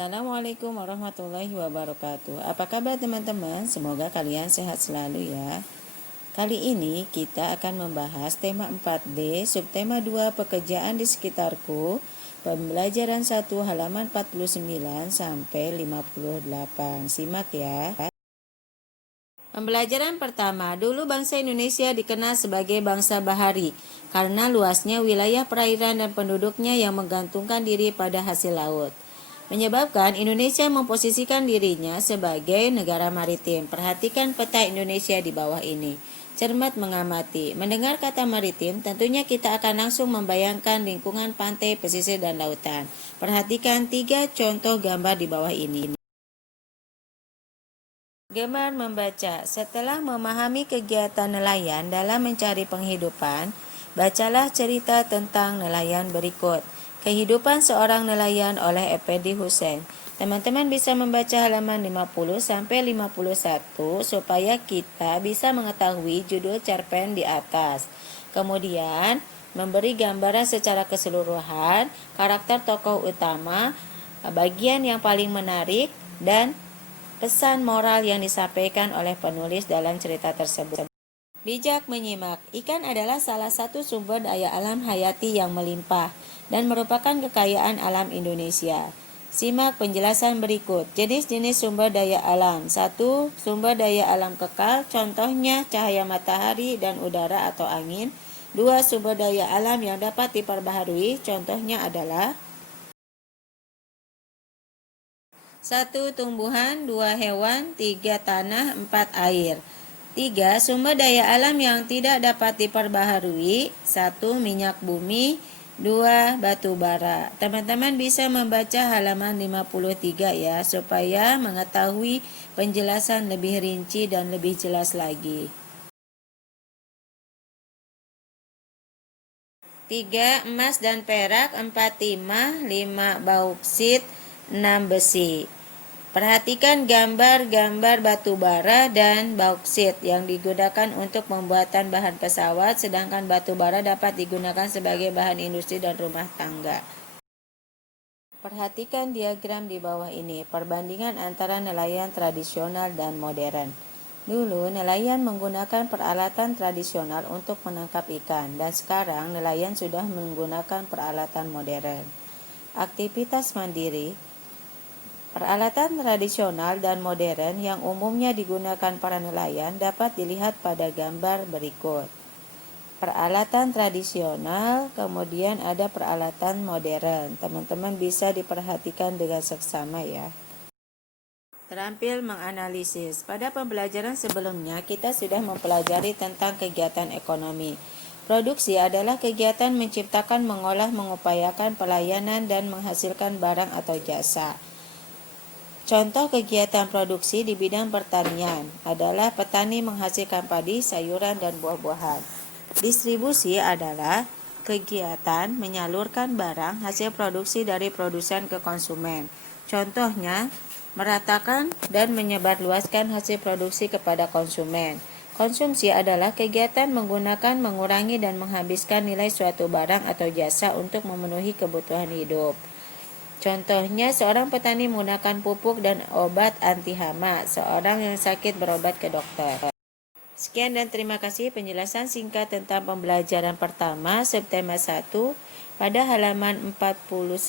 Assalamualaikum warahmatullahi wabarakatuh. Apa kabar teman-teman? Semoga kalian sehat selalu ya. Kali ini kita akan membahas tema 4D, subtema 2 pekerjaan di sekitarku, pembelajaran 1 halaman 49 sampai 58. Simak ya. Pembelajaran pertama, dulu bangsa Indonesia dikenal sebagai bangsa bahari karena luasnya wilayah perairan dan penduduknya yang menggantungkan diri pada hasil laut, menyebabkan Indonesia memposisikan dirinya sebagai negara maritim. Perhatikan peta Indonesia di bawah ini. Cermat mengamati. Mendengar kata maritim, tentunya kita akan langsung membayangkan lingkungan pantai, pesisir, dan lautan. Perhatikan 3 contoh gambar di bawah ini. Gemar membaca. Setelah memahami kegiatan nelayan dalam mencari penghidupan, bacalah cerita tentang nelayan berikut. Kehidupan seorang nelayan oleh Effendi Hussein. Teman-teman bisa membaca halaman 50 sampai 51 supaya kita bisa mengetahui judul cerpen di atas. Kemudian, memberi gambaran secara keseluruhan, karakter tokoh utama, bagian yang paling menarik, dan pesan moral yang disampaikan oleh penulis dalam cerita tersebut. Bijak menyimak. Ikan adalah salah satu sumber daya alam hayati yang melimpah dan merupakan kekayaan alam Indonesia. Simak penjelasan berikut. Jenis-jenis sumber daya alam. 1. Sumber daya alam kekal, contohnya cahaya matahari dan udara atau angin. 2. Sumber daya alam yang dapat diperbaharui, contohnya adalah 1. Tumbuhan, 2. Hewan, 3. Tanah, 4. Air. 3. Sumber daya alam yang tidak dapat diperbaharui. 1. Minyak bumi, 2. Batu bara. Teman-teman bisa membaca halaman 53 ya, supaya mengetahui penjelasan lebih rinci dan lebih jelas lagi. 3. Emas dan perak, 4. timah, 5. bauksit, 6. besi. Perhatikan gambar-gambar batu bara dan bauksit yang digunakan untuk pembuatan bahan pesawat, sedangkan batu bara dapat digunakan sebagai bahan industri dan rumah tangga. Perhatikan diagram di bawah ini, perbandingan antara nelayan tradisional dan modern. Dulu, nelayan menggunakan peralatan tradisional untuk menangkap ikan, dan sekarang nelayan sudah menggunakan peralatan modern. Aktivitas mandiri. Peralatan tradisional dan modern yang umumnya digunakan para nelayan dapat dilihat pada gambar berikut. Peralatan tradisional, kemudian ada peralatan modern. Teman-teman bisa diperhatikan dengan seksama ya. Terampil menganalisis. Pada pembelajaran sebelumnya, kita sudah mempelajari tentang kegiatan ekonomi. Produksi adalah kegiatan menciptakan, mengolah, mengupayakan pelayanan, dan menghasilkan barang atau jasa. Contoh kegiatan produksi di bidang pertanian adalah petani menghasilkan padi, sayuran, dan buah-buahan. Distribusi adalah kegiatan menyalurkan barang hasil produksi dari produsen ke konsumen. Contohnya, meratakan dan menyebarluaskan hasil produksi kepada konsumen. Konsumsi adalah kegiatan menggunakan, mengurangi, dan menghabiskan nilai suatu barang atau jasa untuk memenuhi kebutuhan hidup. Contohnya, seorang petani menggunakan pupuk dan obat anti hama. Seorang yang sakit berobat ke dokter. Sekian dan terima kasih penjelasan singkat tentang pembelajaran pertama subtema 1 pada halaman 49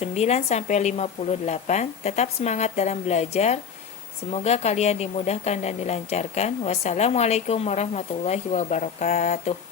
sampai 58. Tetap semangat dalam belajar. Semoga kalian dimudahkan dan dilancarkan. Wassalamualaikum warahmatullahi wabarakatuh.